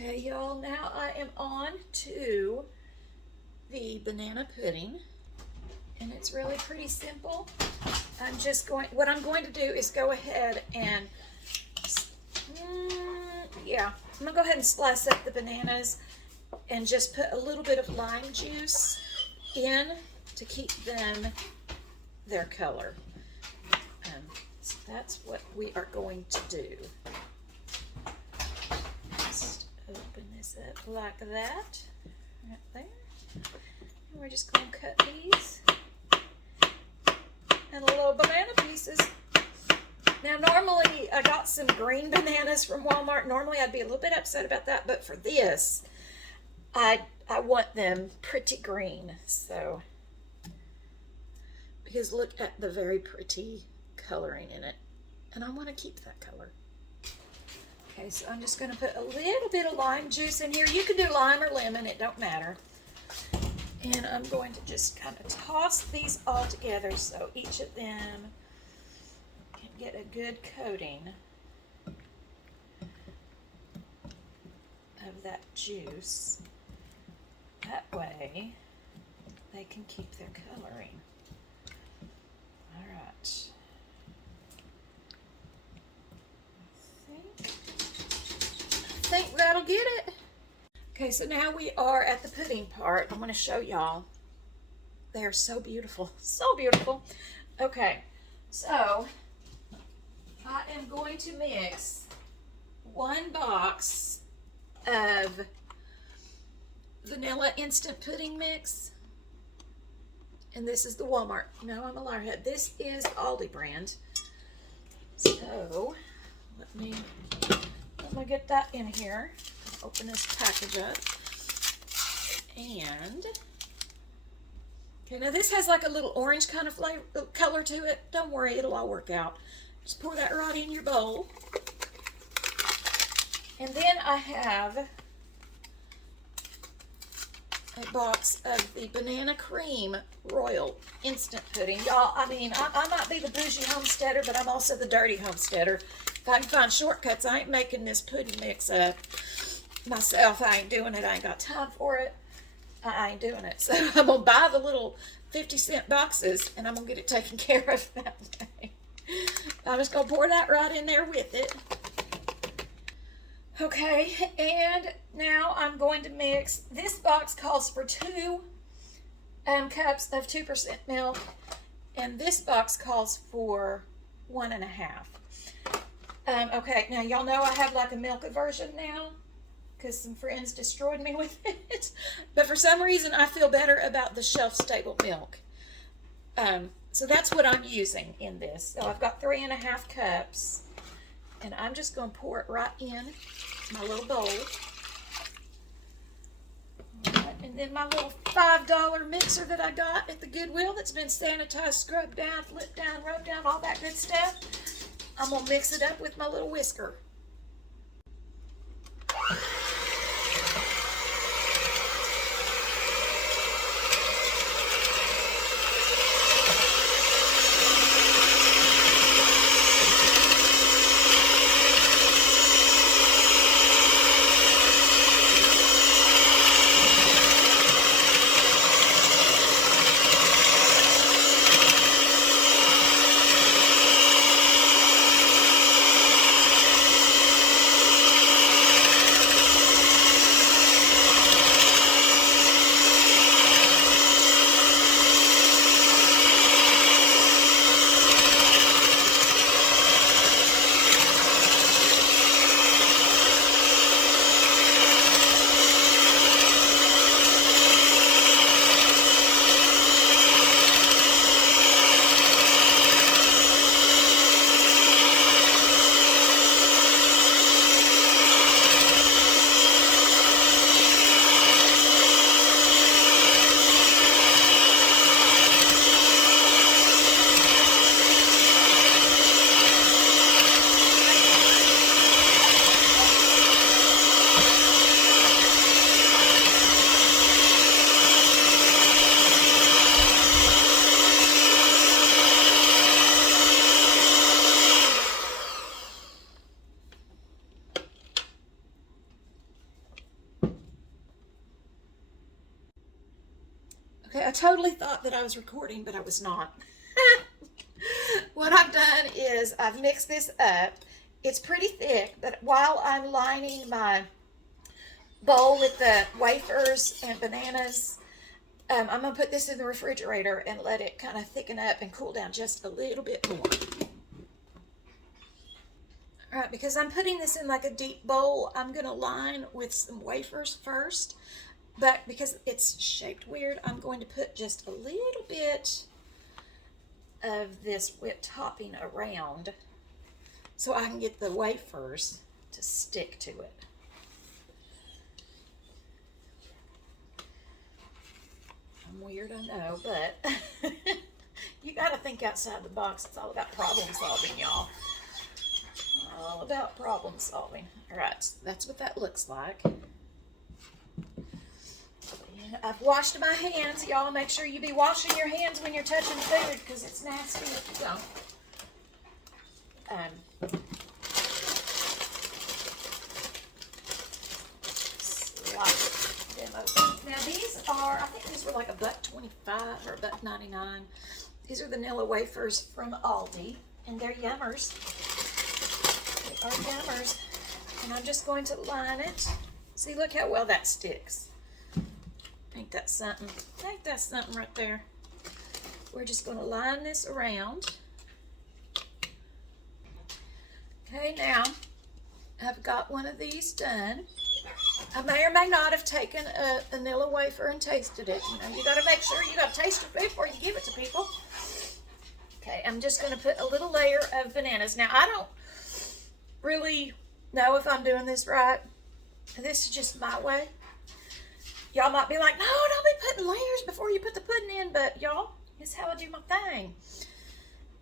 Okay, y'all, now I am on to the banana pudding, and it's really pretty simple. What I'm going to do is go ahead and, I'm gonna go ahead and slice up the bananas and just put a little bit of lime juice in to keep them their color. So that's what we are going to do. Just open this up like that, right there. And we're just going to cut these in little banana pieces. Now, normally I got some green bananas from Walmart. Normally I'd be a little bit upset about that, but for this, I want them pretty green. So, because look at the very pretty coloring in it, and I want to keep that color. Okay, so I'm just going to put a little bit of lime juice in here. You can do lime or lemon, it don't matter. And I'm going to just kind of toss these all together so each of them can get a good coating of that juice. That way they can keep their coloring. All right. I think that'll get it. Okay, so now we are at the pudding part. I'm going to show y'all. They are so beautiful. So beautiful. Okay, so I am going to mix 1 box of vanilla instant pudding mix. And this is the Walmart. No, I'm a liarhead. This is Aldi brand. So let me get that in here. Open this package up. And okay, now this has like a little orange kind of flavor, color to it. Don't worry, it'll all work out. Just pour that right in your bowl. And then I have a box of the banana cream royal instant pudding. Y'all, I mean, I might be the bougie homesteader, but I'm also the dirty homesteader. If I can find shortcuts, I ain't making this pudding mix up myself. I ain't doing it. I ain't got time for it. I ain't doing it. So I'm going to buy the little 50-cent boxes, and I'm going to get it taken care of that way. I'm just going to pour that right in there with it. Okay, and now I'm going to mix. This box calls for 2 cups of 2% milk, and this box calls for 1.5. Okay, now y'all know I have like a milk aversion now because some friends destroyed me with it. But for some reason, I feel better about the shelf-stable milk. So that's what I'm using in this. So I've got 3.5 cups, and I'm just going to pour it right in my little bowl. All right, and then my little $5 mixer that I got at the Goodwill that's been sanitized, scrubbed down, flipped down, rubbed down, all that good stuff. I'm going to mix it up with my little whisker. Okay, I totally thought that I was recording, but I was not. What I've done is I've mixed this up. It's pretty thick, but while I'm lining my bowl with the wafers and bananas, I'm going to put this in the refrigerator and let it kind of thicken up and cool down just a little bit more. All right, because I'm putting this in like a deep bowl, I'm going to line with some wafers first. But because it's shaped weird, I'm going to put just a little bit of this whipped topping around so I can get the wafers to stick to it. I'm weird, I know, but you got to think outside the box. It's all about problem solving, y'all. All about problem solving. All right, so that's what that looks like. I've washed my hands. Y'all make sure you be washing your hands when you're touching food because it's nasty if you don't. Slide them open. Now these are, I think these were like $1.25 or $1.99. These are vanilla wafers from Aldi, and they're yummers. They are yummers. And I'm just going to line it. See, look how well that sticks. Ain't that something? Ain't that something right there? We're just going to line this around. Okay, now I've got one of these done. I may or may not have taken a vanilla wafer and tasted it. You know, you got to make sure you got to taste your food before you give it to people. Okay, I'm just going to put a little layer of bananas. Now, I don't really know if I'm doing this right. This is just my way. Y'all might be like, no, don't be putting layers before you put the pudding in, but y'all, it's how I do my thing.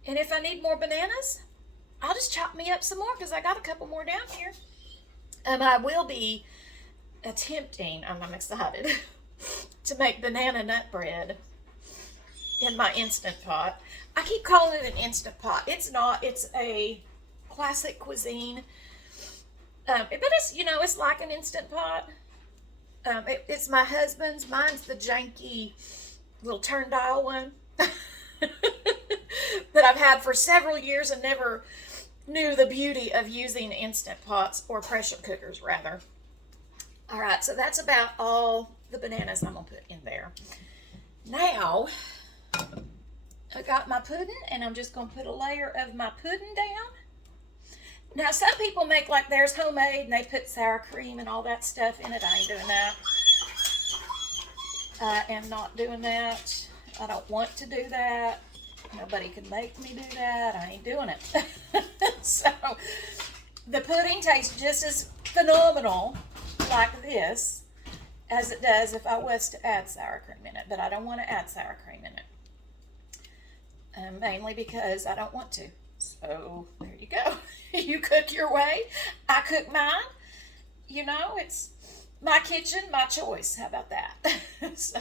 And if I need more bananas, I'll just chop me up some more because I got a couple more down here. I will be attempting, I'm excited, to make banana nut bread in my Instant Pot. I keep calling it an Instant Pot. It's not. It's a classic cuisine. But it's, you know, it's like an Instant Pot. It's my husband's. Mine's the janky little turn dial one that I've had for several years and never knew the beauty of using Instant Pots or pressure cookers, rather. All right, so that's about all the bananas I'm going to put in there. Now, I got my pudding, and I'm just going to put a layer of my pudding down. Now, some people make like theirs homemade, and they put sour cream and all that stuff in it. I ain't doing that. I am not doing that. I don't want to do that. Nobody can make me do that. I ain't doing it. So, the pudding tastes just as phenomenal like this as it does if I was to add sour cream in it. But I don't want to add sour cream in it. Mainly because I don't want to. So, there you go. You cook your way. I cook mine. You know, it's my kitchen, my choice. How about that? So,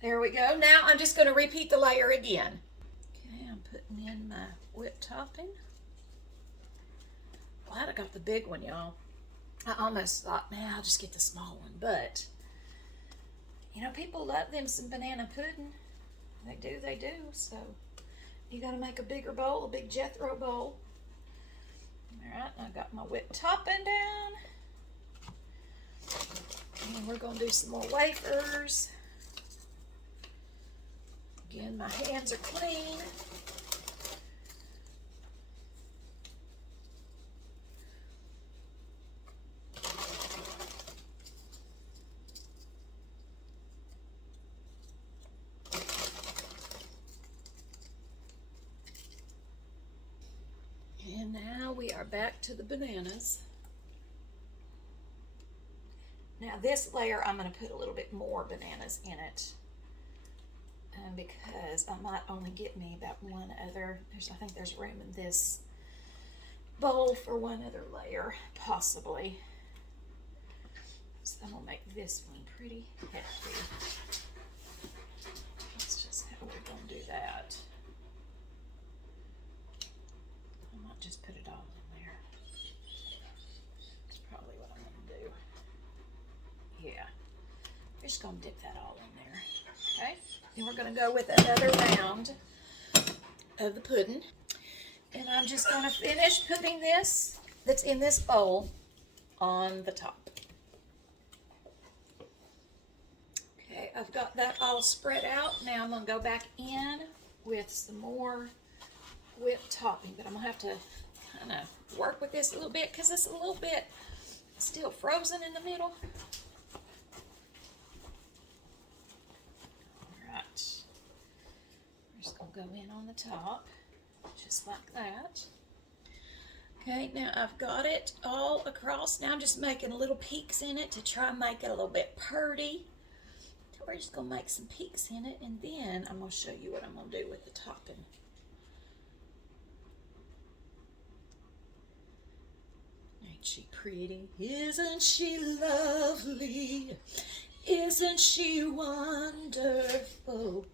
there we go. Now, I'm just going to repeat the layer again. Okay, I'm putting in my whipped topping. Glad I got the big one, y'all. I almost thought, man, I'll just get the small one. But, you know, people love them some banana pudding. They do. So, you got to make a bigger bowl, a big Jethro bowl. All right, I got my whipped topping down. And we're going to do some more wafers. Again, my hands are clean. And now we are back to the bananas. Now this layer, I'm going to put a little bit more bananas in it. Because I might only get me about one other. I think there's room in this bowl for one other layer, possibly. So I'm going to make this one pretty hefty. That's just how we're going to do that. I might just put it all in there. That's probably what I'm going to do. Yeah. We're just going to dip that all in there. Okay, and we're going to go with another round of the pudding. And I'm just going to finish putting this that's in this bowl on the top. Okay, I've got that all spread out. Now I'm going to go back in with some more whipped topping, but I'm going to have to kind of work with this a little bit because it's a little bit still frozen in the middle. Alright, we're just going to go in on the top, just like that. Okay, now I've got it all across. Now I'm just making little peaks in it to try and make it a little bit purty. So we're just going to make some peaks in it, and then I'm going to show you what I'm going to do with the topping. Ain't she pretty? Isn't she lovely? Isn't she wonderful?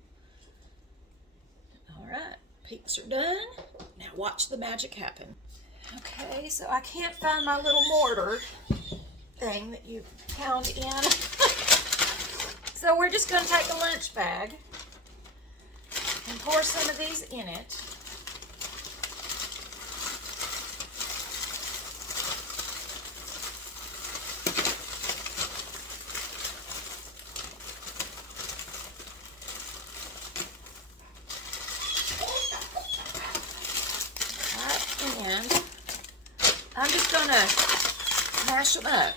All right, peaks are done. Now watch the magic happen. Okay, so I can't find my little mortar thing that you pound in. So we're just going to take a lunch bag and pour some of these in it. And I'm just going to mash them up.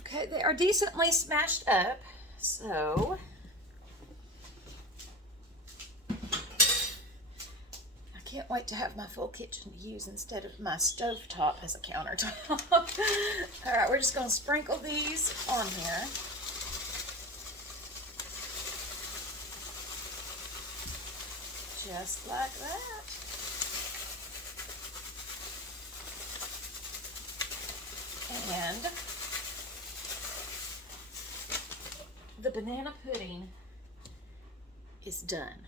Okay, they are decently smashed up, so I can't wait to have my full kitchen to use instead of my stovetop as a countertop. All right, we're just going to sprinkle these on here. Just like that. And the banana pudding is done.